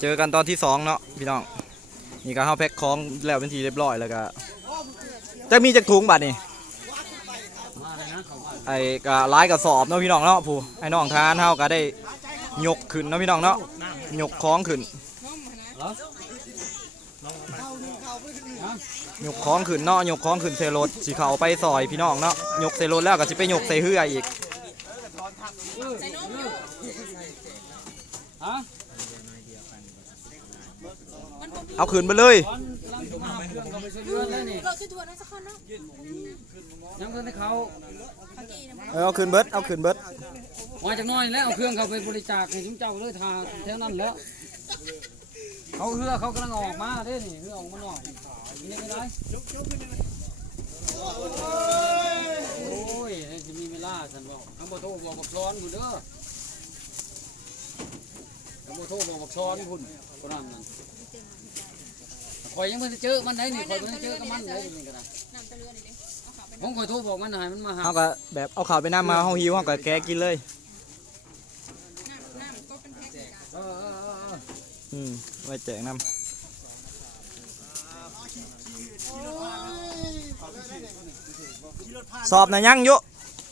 เจอกันตอนที่สองเนาะพี่น้อง นี่ก็เฮาแพ็คของแล้วเป็นทีเรียบร้อยแล้วก็จะมีจักถุงบัดนี่มาเลยนะเขาว่าไอ้ก็หลายกระสอบเนาะพี่น้องเนาะผู้ให้น้องทานเฮาก็ได้ยกขึ้นเนาะพี่น้องเนาะยกของขึ้นเหรอยกของขึ้นเนาะยกของขึ้นใส่รถสิเข้าไปซอยพี่น้องเนาะยกใส่รถแล้วก็สิไปยกใส่เรืออีกฮะ เอาขึ้นไปเลยตอนกำลังจะมาเครื่องเขาไปซื้อเรือนแล้วนี่เราจะทวนนั่นสักคนเนาะยังเพิ่นให้เขาเขากี่นะเออเอาขึ้นเบิดเอาขึ้นเบิดมาจากน้อยแล้วเอาเครื่องเขาไปบริจาคให้ชุมเจ้าเลยทาแถวนั้นแล้วเขาเรือเขากำลังออกมาเด้นี่เรือออกมานอกนี่ไม่ได้โอ้ยจะมีเวลาฉันบอกทั้งบ่โทรบอกบักซ้อนคุณเด้อ ทั้งบ่โทรบอกบักซ้อนคุณคนนั้นนั่นคอยยังไม่ได้เจอมันได้นี่คอยไม่ได้เจอกับมันได้นี่ก็ได้นำตะเรือนี่ดิเอาขาไปผมคอยโทรบอกมันให้มันมาหาเฮาก็แบบเอาข้าวไปน้ำมาเฮาหิวเฮาก็แกะกินเลยน้ำน้ำก็เป็นแพ็คกันเออเออเออเอออืมไว้แจกน้ำสอบนะยังอยุ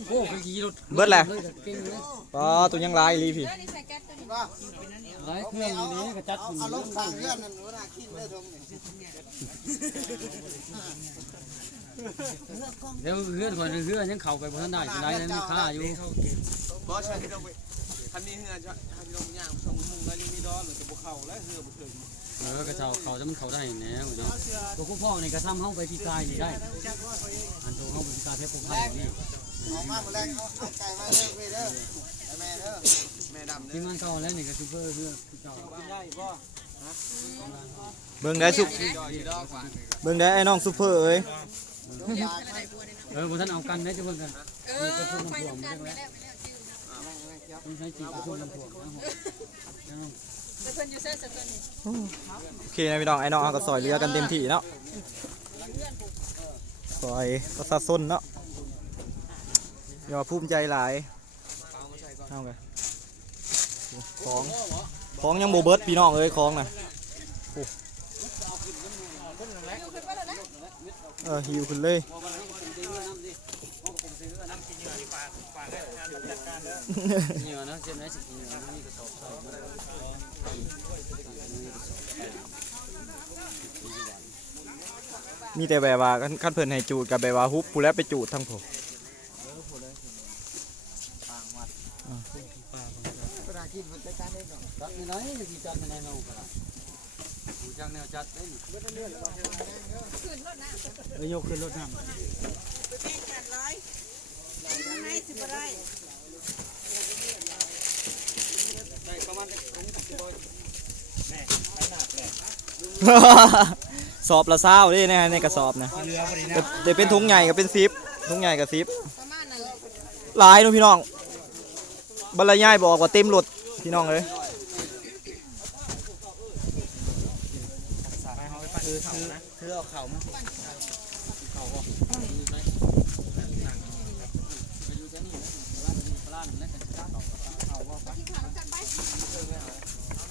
โอ้คือขี่รถเบิดแหละเก่งเลยอ๋อตัวยังหลายอีหลีพี่เออนี่ใส่แก๊สตัวนี้ หลายเครื่องอยู่นี่กระจัดอาเอาลนี่งทางเพื่อนนั่นหัวหน้าขี้ได้ทงนี่เดี๋ยวเพื่อนคนเพื่อนยังเข้าไปบนทันได้จะได้แล้วมีค่าอยู่บอสใช่ที่เราไปคันนี้เฮือจะคันนี้ลงย่างส่งมุงแล้วยังมีดอนหรือจะบุกเข่าและเฮือบุกถึงเออกระเจ้าเขาจะมันเขาได้แน่เนาะตัวคุณพ่อนี่กระทำเข้าไปพิการนี่ได้อันตัวเข้าไปพิการเทพพงไทยนี่ออกมาหมดแล้วเอาไก่มาเด้อเว้ยเด้อ แม่เด้อแม่ดำที่มันเข้าแล้วนี่ก็ซูเปอร์เพื่อเจ้าได้ป่ะเบิ่งได้สุกเบิ่งได้ไอ้น้องซุปเปอร์เอ้ยเออบนท่านเอากันได้จะเพิ่งกันเออไปทำการไปแล้วไปแล้วจืดต้องใช้จีบกระตุ้นลำพวงนะผมแต่เพิ่นอยู่เซ่สักตัวนี้โอเคนะพี่น้องไอ้น้องเอาก็ซอยเรือกันเต็มที่เนาะซอยประชาชนเนาะอย่าภูมิใจหลาย เอาไงของของยังโบเบิร์ดพี่น้องเอ้ยของน่ะเออหิวขึ้นเลยมีแต่แบบว่าขั้นเพิ่นให้จูดกับแบบว่าฮุบผู้แล้วไปจูดทั้งผม กระดาษขี้มันจะการได้ดอก จัดในไหนที่จัดในไหนเอาก็ได้ดูจังแนวจัดได้นี่ขึ้นรถน้ำเอ้ยยกขึ้นรถน้ำให้สิบไรได้ประมาณอันนี้สิบสอบละเศร้าเด้ในในกระสอบนะแต่แต่เป็นถุงใหญ่กับเป็นซิปถุงใหญ่กับซิปประมาณนั้นหลายเนาะพี่น้องบรรยายบอกว่าเต็มรถพี่น้องเลย คือคือคือเอาเข่ามาเข่า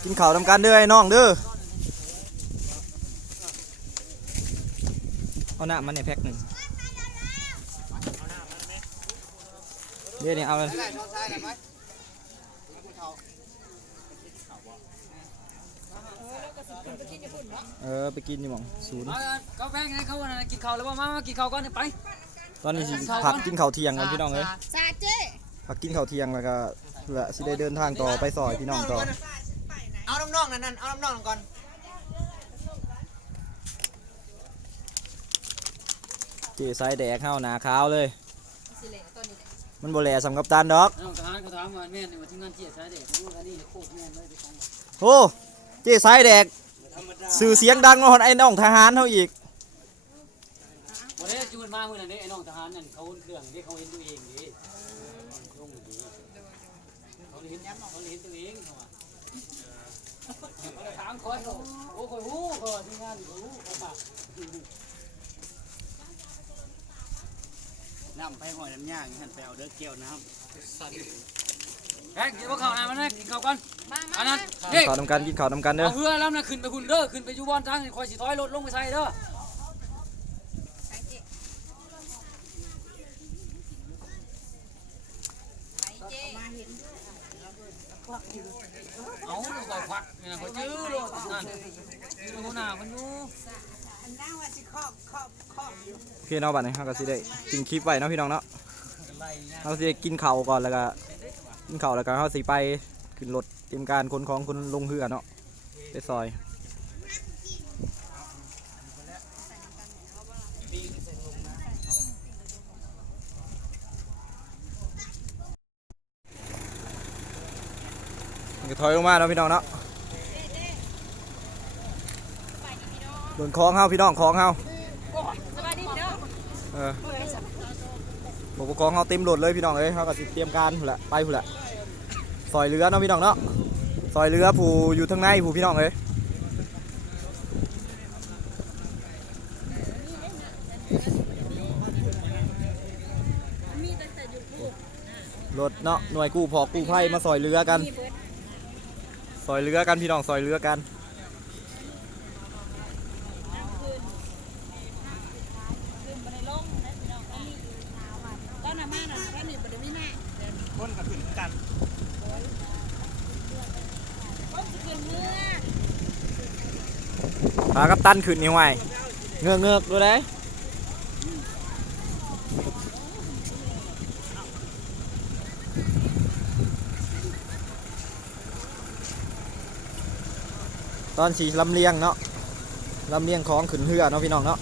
กินข้าวทำการเด้อไอ้น้องเด้อเอาหน้ามันในแพ็คหนึ่งเดี๋ยวนี้เอาเลย ได้ช่องซ้ายได้ไหม เออไปกินอยู่หม่องศูนย์กาแฟไงเขาวันนั้นกินข้าวแล้วว่ามามากินข้าวก่อนไปตอนนี้สิผักกินข้าวเที่ยงกันพี่น้องเลยซาเจ้ผักกินข้าวเที่ยงแล้วก็เพื่อสิได้เดินทางต่อไปซอยพี่น้องต่อเอาน้องๆนั่นนั่นเอาน้องๆก่อนเจ๊ไซแดกข้าวหนาขาวเลยสิเละตันี้แหละมันบ่แลสำกับตานดอกน้องทหารเจ๊ใช้เด็กรู้อันนี้โคตรแม่นเลยไปฟังโอ้เจ๊ไซแดก สื่อเสียงดังเนาะไอ้น้องทหารเฮาอีกวันนี้จูนมาเมื่อนั้นไอ้น้องทหารนั่นเขาเรื่องที่เขาเห็นตัวเองดิลงดีเขาเห็นเขาเห็นตัวเองเขาถามคอยโอ้คอยหู้เขาที่งานเขาหู้เขาปากน้ำไปหอยน้ำย่างหันไปเอาเด้อเกี่ยวน้แกกินข้าวน้ำมันนะกินข้าวก่อน อันนั้นกินเด็กข้าวนำกันกินข้าวนำกันเด้อเอาเรือแล้วนะขึ้นไปคุณเด้อขึ้นไปอยู่บอนทางนี่คอยสิถอยรถลงไปใส่เด้อไปเจ๊ไปเจ๊เอาคอยควักนี่นะคอยจื้อรถนั่นอยู่หัวหน้ามันอยู่โอเคเนาะบัดนี้เฮาก็สิได้กินคลิปไว้เนาะพี่น้องเนาะเฮาสิได้กินข้าวก่อนแล้วก็กินข้าวแล้วก็เฮาสิไป ขึ้นรถเตรียมการขนของคนลงเรือเนาะไปซอยก็ถอยลงมาเนาะพี่น้องเนาะเบิ่งของเฮาพี่น้องของเฮาสวัสดีพี่น้องเออบอกปกครองเขาเต็มโหลดเลยพี่น้องเอ้ยเขาก็สิเตรียมการผู้นละไปผู้นละ ซอยเรือเนาะพี่น้องเนาะซอยเรือผู้อยู่ทางในผู้พี่น้องเลยรถเนาะหน่วยกู้พอกู้ภัยมาซอยเรือกัน ซอยเรือกันพี่น้องซอยเรือกัน ขึ้นบ่ได้ลงนะพี่น้องเขามีอยู่หาวันตอนน่ะมาน่ะตอนนี้บ่ได้มีแม่ คนกับขึ้นกัน ผมสิขึ้นเมื่อ พากับตันขึ้นนี่ไว้เงือกเงือกดูได้ตอนสีลำเลียงเนาะลำเลียงของขึ้นเรือเนาะพี่น้องเนาะ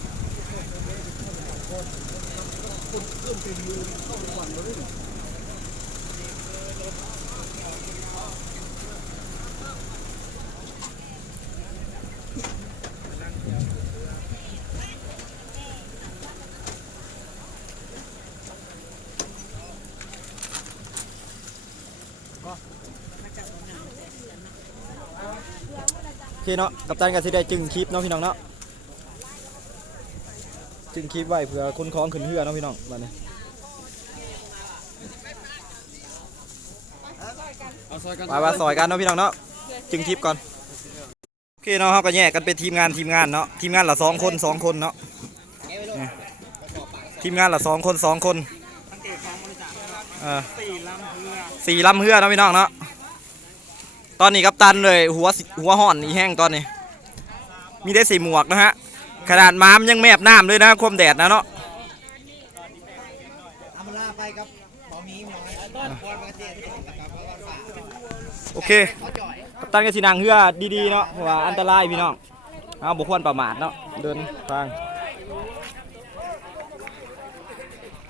เคเนาะกัปตันก็สิได้จึงคลิปเนาะพี่น้องเนาะจึงคลิปไว้เผื่อคนคล้องขึ้นเรือเนาะพี่น้องบัดนี้เอาซอยกันไปว่าซอยกันเนาะพี่น้องเนาะจึงคลิปก่อนโอเคเนาะเขาก็แยกกันเป็นทีมงานทีมงานเนาะทีมงานละสองคนสองคนเนาะเนี่ยทีมงานละสองคนสองคนเออสี่ลำเรือสี่ลำเรือเนาะพี่น้องเนาะ ตอนนี้กัปตันเลยหัวสิหัวห่อนอีแห้งตอนนี้ มีได้สีหมวกนะฮะ ขนาดม้ามยังแมบน้ำเลยนะความแดดนะเนาะอำลาไปครับบอมีหมอยต้นบอลมาเจ็ดนะครับเพราะว่าฝากโอเคเขาจ่อยกัปตันก็สินางเรือดีๆเนาะเพราะว่าอันตรายพี่น้องเอาบุควรประมาทเนาะเดินทาง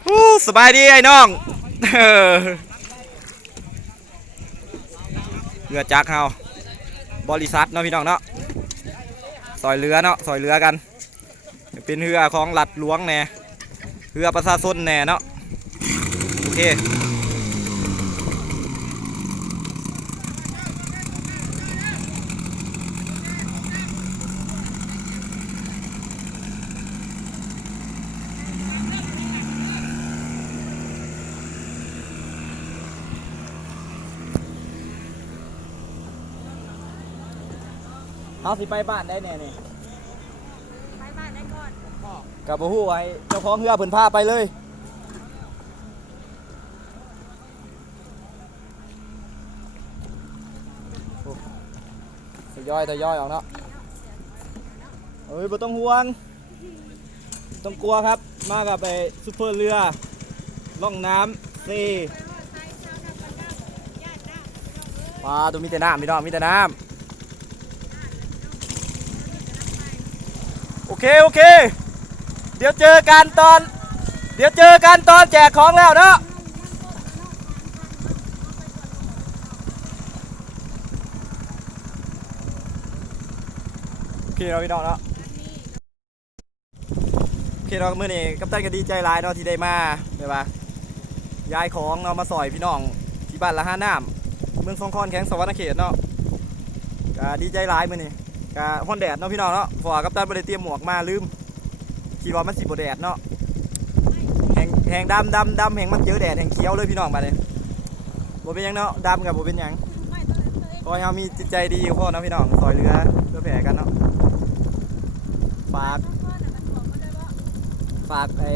อู้สบายดีไอ้น้อง เออเรือจักเฮาบริษัทเนาะพี่น้องเนาะซอยเรือเนาะซอยเรือกัน เป็นเรือของหลัดหลวงแน่เรือประชาชนแน่เนาะโอเค เอาสิไปบ้านได้แน่นี่ไปบ้านได้ก่อนกับบ่ฮู้ไว้เจ้าของเรือเพิ่นพาไปเลยโอ้ทยอยทยอยออกเนาะเอ้ยบ่ต้องห่วงบ่ต้องกลัวครับ มากับไปซุปเปอร์เรือล่องน้ำซีปลาตัวมีแต่น้ำพี่น้องมีแต่น้ำโอ เคโอเค เดี๋ยวเจอกันตอน เดี๋ยวเจอกันตอนแจกของแล้วเนาะโอเคเราพี่น้องเนาะโอเคเราะมื่อนี้กัปตันก็ดีใจหลายเนาะที่ได้มาแบบว่าย้ายของเนาะมาซอยพี่น้องที่บ้านละห้าน้ำเมืองสองคอนแข็งสวรรณเขตเนาะก็ดีใจหลายเมื่อนี้ ก็ฮ้อนแดดเนาะพี่น้องเนาะเพราะว่ากัปตันไม่ได้เตรียมหมวกมาลืมคิดว่ามันสีบแดดเนาะแหงแหงดำดำดำแหงมันเจอแดดแหงเขียวเลยพี่น้องมาเลยบ่เป็นยังเนาะดำกับบ่เป็นยังสองขอให้เรามีจิตใจดีกับพ่อนะพี่น้องซอยเรือเพื่อแผ่กันเนาะฝากฝากไอ้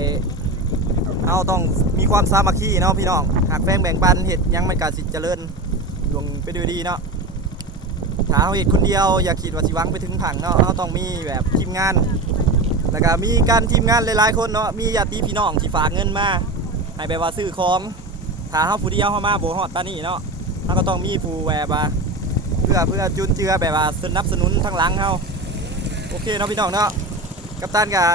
เราต้องมีความสามัคคีเนาะพี่น้องหากแฟงแบ่งปันเห็ดยังมันกาสิเจริญดวงไปด้วยดีเนาะ ถ้าเราเห็ดคนเดียวอย่าคิดว่าสิวังไปถึงผังเนาะเราต้องมีแบบทีมงานแล้วก็มีการทีมงานหลายๆคนเนาะมีญาติพี่น้องที่ฝากเงินมาให้แบบว่าซื้อของถ้าเฮาผู้เดียวเฮามาบ่ฮอดปานนี้เนาะเฮาก็ต้องมีผู้แบบว่าเพื่อเพื่อจุนเจือแบบว่าสนับสนุนทั้งหลังเฮาโอเคเนาะพี่น้องเนาะกัปตันก็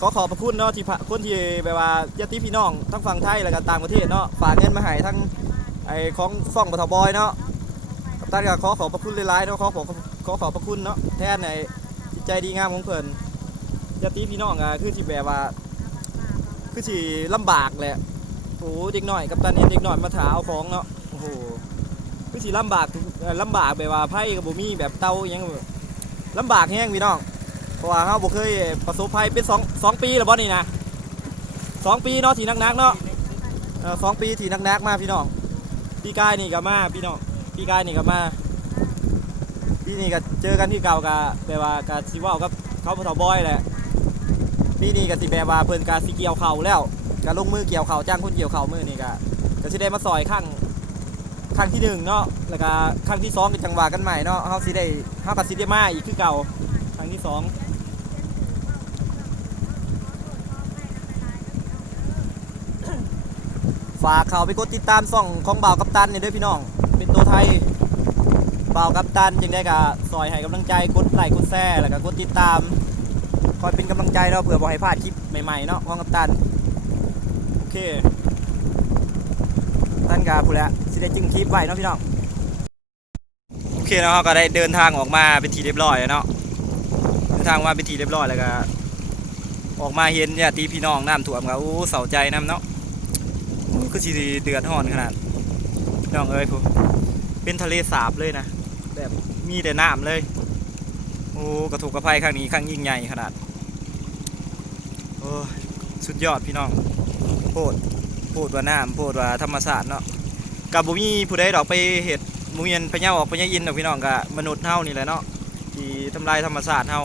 ขอขอบพระคุณเนาะที่พะคนที่แบบว่าญาติพี่น้องทั้งฝั่งไทยแล้วก็ต่างประเทศเนาะฝากเงินมาให้ทั้งไอ้ของซ่องปทบอยเนาะ ตันก็ขอขอบพระคุณหลายๆเนาะขอขอขอขอบพระคุณเนาะแทนในจิตใจดีงามของเพิ่นญาติพี่น้องอะคือที่แบบว่า คือที่ลำบากแหละโอ้เด็กหน่อยกับตันเห็นเด็กหน่อยมาถาเอาของเนาะโอ้โหคือที่ลำบากลำบากแบบว่าไพ่กับบ่มีแบบเตาอหยังลำบากแห้งพี่น้องเพราะว่าเฮาบ่เคยประสบภัยเป็นสองสองปีแล้วบ่นี่นะสองปีเนาะที่นักๆเนาะสองปีที่นักๆมาพี่น้องปีกายนี่ก็มาพี่น้อง ปีกายนี่ก็มาปีนี้ก็เจอกันที่เก่าก็แบบว่าก็สิเว้ากับเขาพอทบอยแหละปีนี้ก็สิแบบว่าเพิ่นก็สิเกี่ยวเข่าแล้วก็ลงมือเกี่ยวเข่าจ้างคนเกี่ยวเข่ามือนี่ก็ก็สิได้มาซอยข้างข้างที่หนึ่งเนาะแล้วก็ข้างที่สองก็จังหวะกันใหม่เนาะเฮาสิได้เฮาก็สิได้มาอีกคือเก่าครั้งที่สองฝากเขาไปกดติดตามส่องของบ่าวกัปตันเนี่ยด้วยพี่น้อง ตัวไทยเบากับตันจึงได้กับซอยให้กำลังใจกดไลค์กดแชร์แล้วก็กดติดตาม คอยเป็นกำลังใจเนาเผื่อบ่ให้พลาดคลิปใหม่ๆเนาะของกับตันโอเคตันกับผู้แล้วสิได้จึงคลิปไว้เนาะพี่น้องโอเคเนาะก็ได้เดินทางออกมาเป็นทีเรียบร้อยแล้วเนาะเดินทางมาเป็นทีเรียบร้อยแล้วก็ออกมาเห็นเนี่ยตีพี่น้องน้ำท่วมก็อู้เศร้าใจน้ำเนาะโอ้คือสิเดือดร้อนขนาดน้องเอ้ยผู้ เป็นทะเลสาบเลยนะแบบมีแต่น้ำเลย โอ้กระถูกกระไพครั้งนี้ครั้งยิ่งใหญ่ขนาดโอ้สุดยอดพี่น้องโพดโพดว่าน้ำโพดว่าธรรมศาสตร์เนาะกับบุมีผู้ใดดอกไปเห็ดมูเย็นพญาออกพญายินดอกพี่น้องกับมนุษย์เฮานี่แหละเนาะที่ทำลายธรรมศาสตร์เฮา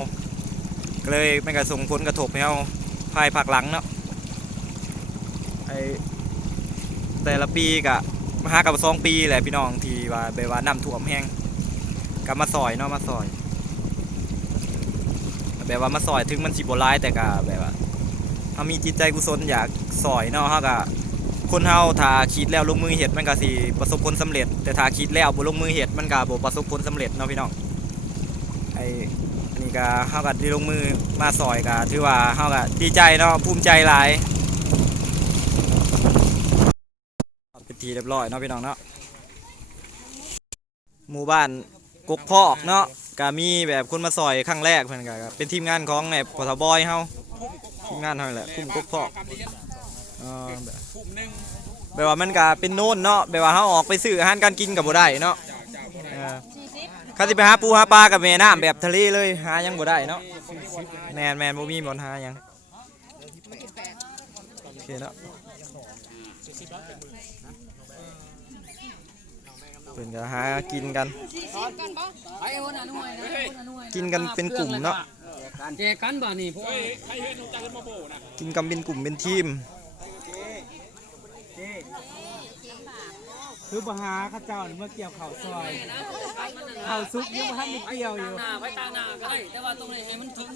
ก็เลยมันก็ส่งผลกระทบให้เฮาภายภาคหลังเนาะไอแต่ละปีกะ มาหากับสองปีแหละพี่น้องที่ว่าแบว่าน้ำท่วมแห้งก็มาซอยเนาะมาซอยแบบว่ามาซอยถึงมันสิบ่ร้ายแต่ก็แบบว่าเฮามีจิตใจกุศลอยากซอยเนาะเฮาก็คนเฮาถ้าคิดแล้วลงมือเฮ็ดมันก็สิประสบผลสำเร็จ แต่ถ้าคิดแล้วบ่ลงมือเฮ็ดมันก็บ่ประสบผลสำเร็จเนาะพี่น้องไอ้นนี้ก็เฮาก็ได้ลงมือมาซอยก็ถือว่าเฮาก็ดีใจเนาะภูมิใจหลาย เป็น ทีเรียบร้อยเนาะพี่น้องเนาะหมู่บ้านกกพอกเนาะก็มีแบบคนมาซอยครั้งแรกเพิ่อนก็เป็นทีมงานของไอ้ปทบอยเฮาทีมงานเฮาแหละคุ้มกกพอกเออแบบแบบว่ามันก็เป็นโน่นเนาะแบบว่าเฮาออกไปซื้ออาหารการกินก็บ่ได้เนาะเออคันสิไปหาปูหาปลากับแม่น้ำแบบทะเลเลยหายังบ่ได้เนาะแมนแมนบ่มีบ่อนหายัง เคเนาะเพิ่นก็หากินกัน กินกันเป็นกลุ่มเนาะแจกันบ่านี่พวกกินกันเป็นกลุ่มเป็นทีม คือปัญหาข้าเจ้าเมื่อเกี่ยวเข่าซอย เข่าซุกยังบ่ทันได้เกี่ยวอยู่ หน้าไปตางหน้าก็ได้ แต่ว่าตรงนี้ให้มันถึง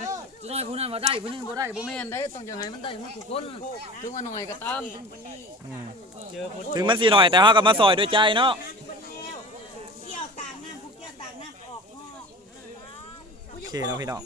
จะน้อยผู้นั้นว่าได้ผู้นี้บ่ได้บ่แม่นได้ต้องจะให้มันได้หมันทุกคนถึงว่าน้อยก็ตามถึงอืมถึงมันสิหน่อยแต่เฮาก็มาซอยด้วยใจเนาะเกี่ยวต่างน้ำผู้เกี่ยวต่างน้ำออกนอกโอเคเนาะพี่น้อง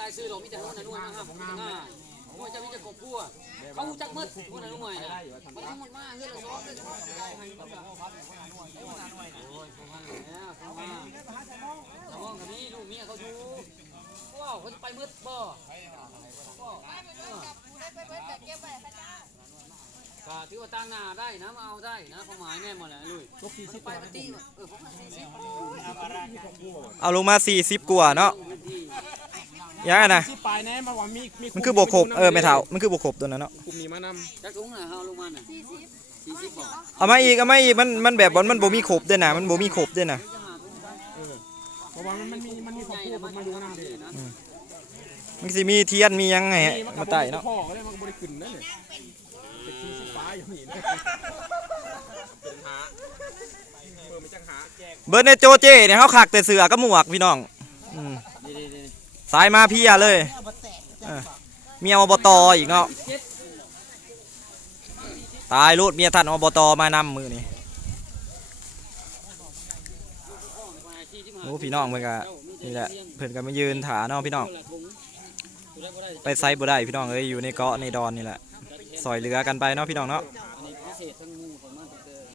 รายชื่อเรามีแต่คนอนุมัยมาห้ามของหน้าโอ้ยจะมีแต่กบพัวเขาจักมืดคนอนุมัยนะมันทั้งหมดมากเฮือนละ2เลยให้แบบโอ้ยพวกมันแล้วเข้ามาสมองกับนี่ลูกเมียเขาอยู่ ว้าวเขาจะไปมืดบ่ก็ถือว่าตั้งหน้าได้นะมาเอาได้นะเขามหมายแม่หมดแหละลุยไปปฏิเออพวกมันสี่สิบเอาลงมา40กว่าเนาะยังไงนะที่ปลายแน่มาว่ามีมีมันคือบวกครบเออไม่เท่ามันคือบวกครบตัวนั้นเนาะกลุ่มนี้มานำจักถุงนะเอาลงมาน่ะสี่สิบสี่สิบบอกเอามาอีกเอามาอีกมันมันแบบบอลมันบ่มีครบด้วยนะมันบ่มีครบด้วยนะ จะหาถุงไป เพ ราะว่ามันมีมันมีของพูดมันมาอยู่นำเด้นะมันสิมีเทียนมีหยังไงมาไต่เนาะพ่อก็เลยมันก็บ่ได้ขึ้นนั่นแหละเป็นที่สิฟ้าอยู่นี่นะเป็นหาเพิ่มไปจังหาเบิร์ดในโจเจเนี่ยเขาขักแต่เสือกับหมวกพี่น้องอืมนี่นี่นี่สายมาเพี่เลยเออเมียอบตอีกเนาะตายรูดเมียท่านอบตมานำมือนี่ โอ้พี่น้องเพิ่นก็นี่แหละเพิ่นก็มายืนถาเนาะพี่น้อง ไปไซบ่ได้พี่น้องเอ้ยอยู่ในเกาะในดอนนี่แหละซอยเรือกันไปเนาะพี่น้องเนาะ